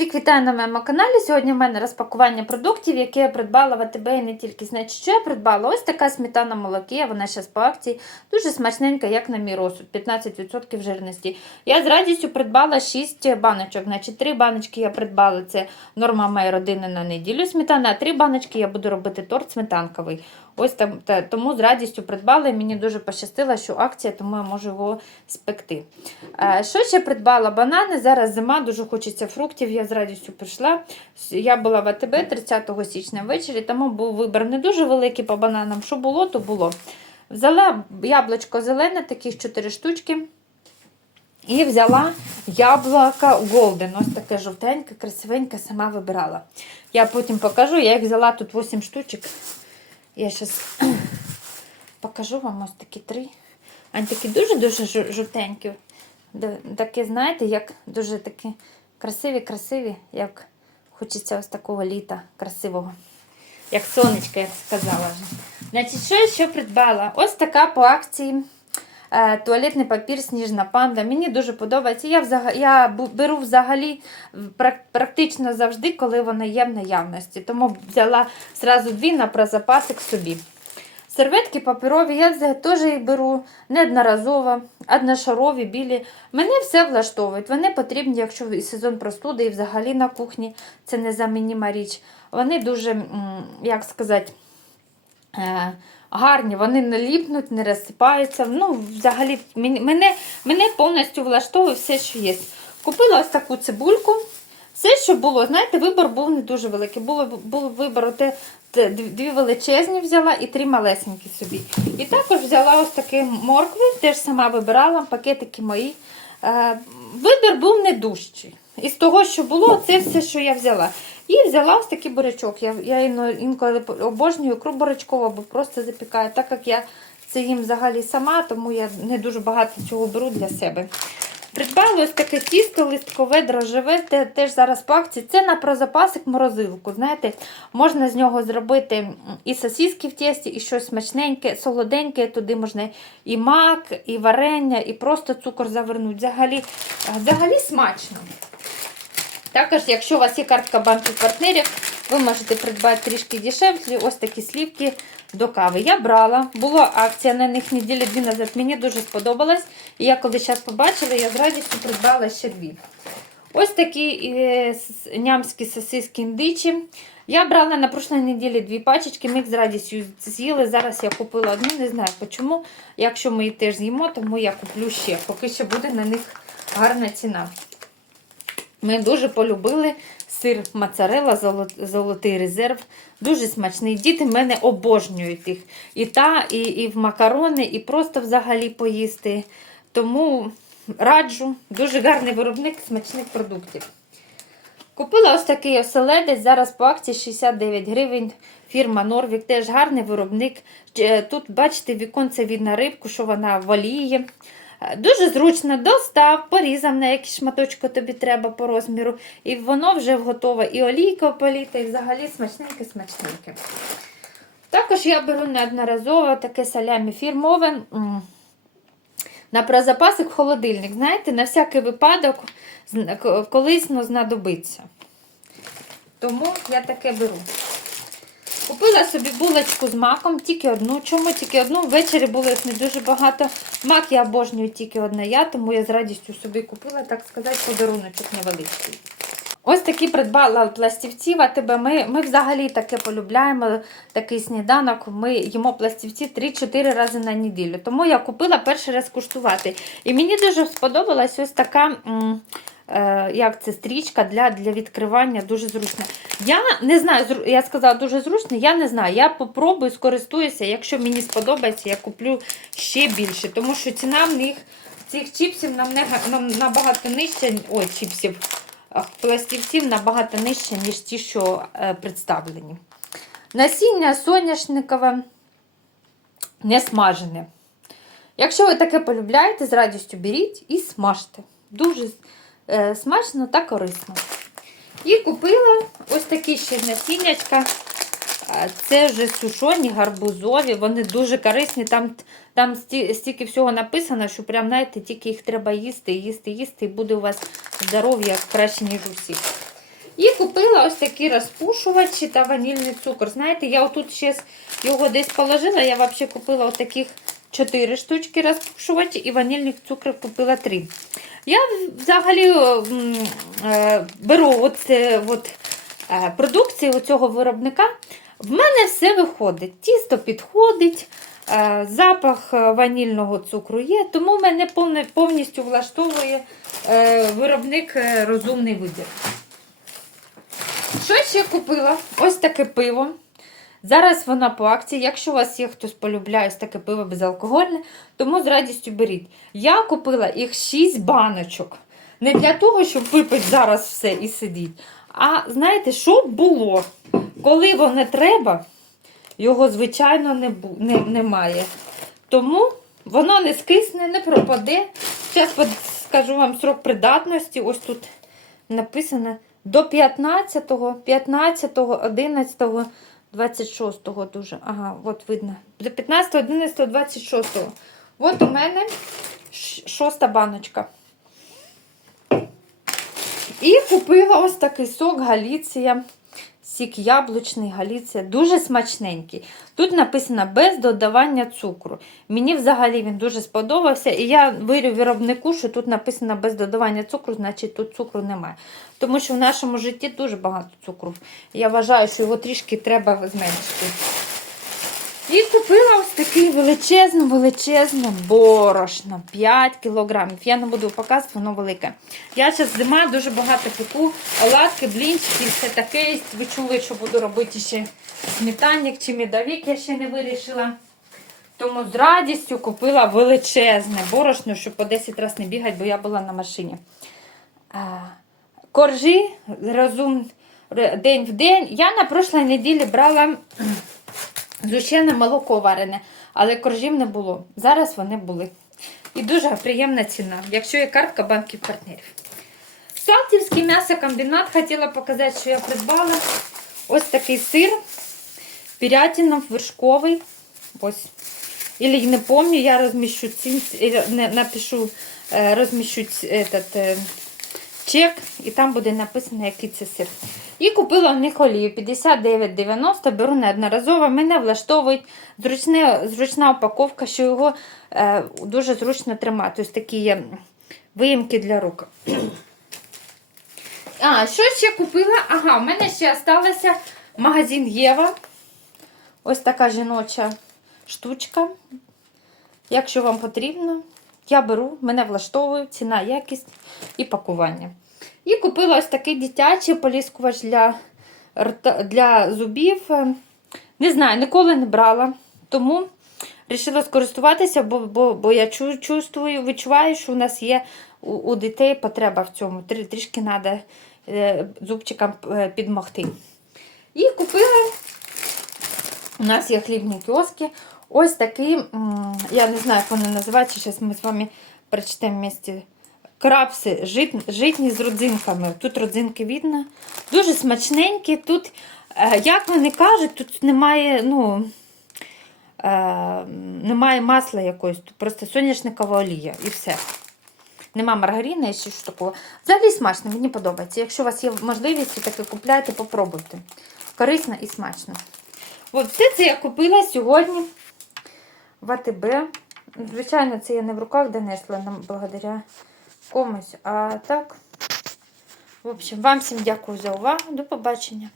Всіх вітаю на моєму каналі. Сьогодні в мене розпакування продуктів, які я придбала в АТБ і не тільки. Значить, що я придбала? Ось така сметана молоки, вона зараз по акції. Дуже смачненька, як на мій розсуд, 15% жирності. Я з радістю придбала 6 баночок. Значить, 3 баночки я придбала. Це норма моєї родини на неділю сметана, а 3 баночки я буду робити торт сметанковий. Ось там, та, тому з радістю придбала і мені дуже пощастило, що акція, тому я можу його спекти. Е, що ще придбала? Банани. Зараз зима, дуже хочеться фруктів. Я з радістю прийшла. Я була в АТБ 30 січня ввечері, тому був вибір не дуже великий по бананам. Що було, то було. Взяла яблучко зелене, таких 4 штучки. І взяла яблуко Golden. Ось таке жовтеньке, красивеньке, сама вибирала. Я потім покажу, я їх взяла тут 8 штучок. Я зараз покажу вам ось такі три. Вони такі дуже-дуже жовтенькі. Такі, знаєте, як дуже такі красиві, красиві, як хочеться ось такого літа красивого. Як сонечко, як сказала вже. Значить, що я ще придбала? Ось така по акції. е, Туалетний папір Сніжна панда. Мені дуже подобається. Я, взага... я беру взагалі практично завжди, коли вона є в наявності. Тому взяла зразу дві на про запасик собі. Серветки паперові, я теж їх беру неодноразово, одношарові, білі. Мене все влаштовують. Вони потрібні, якщо сезон простуди, і взагалі на кухні це незамінима річ. Вони дуже, як сказати, е, гарні, вони не ліпнуть, не розсипаються. Ну, взагалі, мене, мене повністю влаштовує все, що є. Купила ось таку цибульку. Все, що було, знаєте, вибір був не дуже великий. Було, був вибір оте, те, дві величезні взяла і три малесенькі собі. І також взяла ось такі моркви, теж сама вибирала, пакетики мої. Е, вибір був не дужчий. Із того, що було, це все, що я взяла. І взяла ось такий бурячок. Я, я інколи обожнюю ікру бурячкову або просто запікаю, так як я це їм взагалі сама, тому я не дуже багато цього беру для себе. Придбала ось таке тісто листкове, дрожжеве, теж зараз по акції. Це на прозапасик морозилку. Знаєте, можна з нього зробити і сосиски в тісті, і щось смачненьке, солоденьке. Туди можна і мак, і варення, і просто цукор завернути. Взагалі, взагалі смачно. Також, якщо у вас є картка банків партнерів, ви можете придбати трішки дешевле ось такі слівки до кави. Я брала, була акція на них неділі дві назад. Мені дуже сподобалось. І я коли зараз побачила, я з радістю придбала ще дві. Ось такі е, нямські сосиски індичі. Я брала на прошлій неділі дві пачечки, ми їх з радістю з'їли. Зараз я купила одну, не знаю чому. Якщо ми її теж з'їмо, тому я куплю ще. Поки що буде на них гарна ціна. Ми дуже полюбили сир моцарелла, золотий резерв. Дуже смачний. Діти мене обожнюють їх. І та, і, і в макарони, і просто взагалі поїсти. Тому раджу. Дуже гарний виробник смачних продуктів. Купила ось такий оселедець. Зараз по акції 69 гривень. Фірма Норвік теж гарний виробник. Е, Тут, бачите, віконце видно рибку, що вона в олії. Е, Дуже зручно достав, порізав на якісь шматочки тобі треба по розміру. І воно вже готове. І олійка політа, і взагалі смачненьке-смачненьке. Також я беру неодноразово таке салямі фірмове. На прозапасик в холодильник. Знаєте, на всякий випадок колись ну, знадобиться. Тому я таке беру. Купила собі булочку з маком, тільки одну. Чому тільки одну? Ввечері було їх не дуже багато. Мак я обожнюю тільки одна я, тому я з радістю собі купила, так сказати, подаруночок невеличкий. Ось такі придбала пластівці в АТБ. Ми, ми взагалі таке полюбляємо, такий сніданок. Ми їмо пластівці 3-4 рази на неділю. Тому я купила перший раз куштувати. І мені дуже сподобалась ось така. м, Як це стрічка для, для відкривання дуже зручна. Я не знаю, я сказала дуже зручно, я не знаю. Я попробую, скористуюся. Якщо мені сподобається, я куплю ще більше. Тому що ціна в них цих чіпсів нам, набагато нижча. Ой, чіпсів пластівців набагато нижче, ніж ті, що е, представлені. Насіння соняшникове не смажене. Якщо ви таке полюбляєте, з радістю беріть і смажте. Дуже е, смачно та корисно. І купила ось такі ще насіннячка. Це вже сушоні, гарбузові, вони дуже корисні. Там, там стільки всього написано, що прям, знаєте, тільки їх треба їсти, їсти, їсти, і буде у вас здоров'я краще, ніж у всіх. І купила ось такі розпушувачі та ванільний цукор. Знаєте, я отут ще його десь положила. Я взагалі купила ось таких 4 штучки розпушувачі і ванільних цукрів купила 3. Я взагалі е, беру от, е, от, е, продукцію цього виробника. В мене все виходить. Тісто підходить, е, запах е, ванільного цукру є, тому мене повністю влаштовує е, виробник е, розумний вибір. Що ще купила? Ось таке пиво. Зараз вона по акції. Якщо у вас є хтось полюбляє таке пиво безалкогольне, тому з радістю беріть. Я купила їх 6 баночок. Не для того, щоб випити зараз все і сидіть. А знаєте, щоб було, коли воно треба, його, звичайно, не, не, немає. Тому воно не скисне, не пропаде. Зараз скажу вам срок придатності. Ось тут написано до 15, 15, 11, 26 дуже. Ага, от видно. До 15, 11, 26. От у мене шоста баночка. І купила ось такий сок Галіція. Сік яблучний Галіція. Дуже смачненький. Тут написано без додавання цукру. Мені взагалі він дуже сподобався. І я вирю виробнику, що тут написано без додавання цукру, значить тут цукру немає. Тому що в нашому житті дуже багато цукру. Я вважаю, що його трішки треба зменшити. І купила ось такий величезне, величезне борошно. 5 кілограмів. Я не буду показувати, воно велике. Я зараз зима дуже багато пеку, оладки, блінчики, все таке. Ви чули, що буду робити ще сметанник чи медовик, я ще не вирішила. Тому з радістю купила величезне борошно, щоб по 10 разів не бігати, бо я була на машині. Коржі розум день в день. Я на прошлій неділі брала Зущене молоко варене, але коржів не було. Зараз вони були. І дуже приємна ціна, якщо є картка банків партнерів. Салтівський м'ясокомбінат хотіла показати, що я придбала. Ось такий сир. Пірятінов, вершковий. Ось. Ілі не пам'ятаю, я розміщу цін, е, напишу, е, розміщу этот, е, чек, і там буде написано, який це сир. І купила в них олію 59,90, беру неодноразово. Мене влаштовує зручне, зручна упаковка, що його е, дуже зручно тримати. Ось такі є виїмки для рук. А, що ще купила? Ага, в мене ще залишився магазин Єва. Ось така жіноча штучка. Якщо вам потрібно, я беру, мене влаштовує ціна, якість і пакування. І купила ось такий дитячий поліскувач для, для зубів. Не знаю, ніколи не брала. Тому вирішила скористуватися, бо, бо, бо я чу, чувствую, відчуваю, що у нас є у, у дітей потреба в цьому. Трішки треба зубчикам е, підмогти. І купила. У нас є хлібні кіоски. Ось такі, я не знаю, як вони називаються. Зараз ми з вами прочитаємо вместе. Крапси жит, житні з родзинками. Тут родзинки видно. Дуже смачненькі. Тут, е, як вони кажуть, тут немає, ну, е, немає масла якоїсь, тут просто соняшникова олія і все. Нема маргарина і ще що такого. Взагалі смачно, мені подобається. Якщо у вас є можливість, таке купляйте, попробуйте. Корисно і смачно. От все це я купила сьогодні в АТБ. Звичайно, це я не в руках донесла нам благодаря комусь. А так, в общем, вам всім дякую за увагу. До побачення.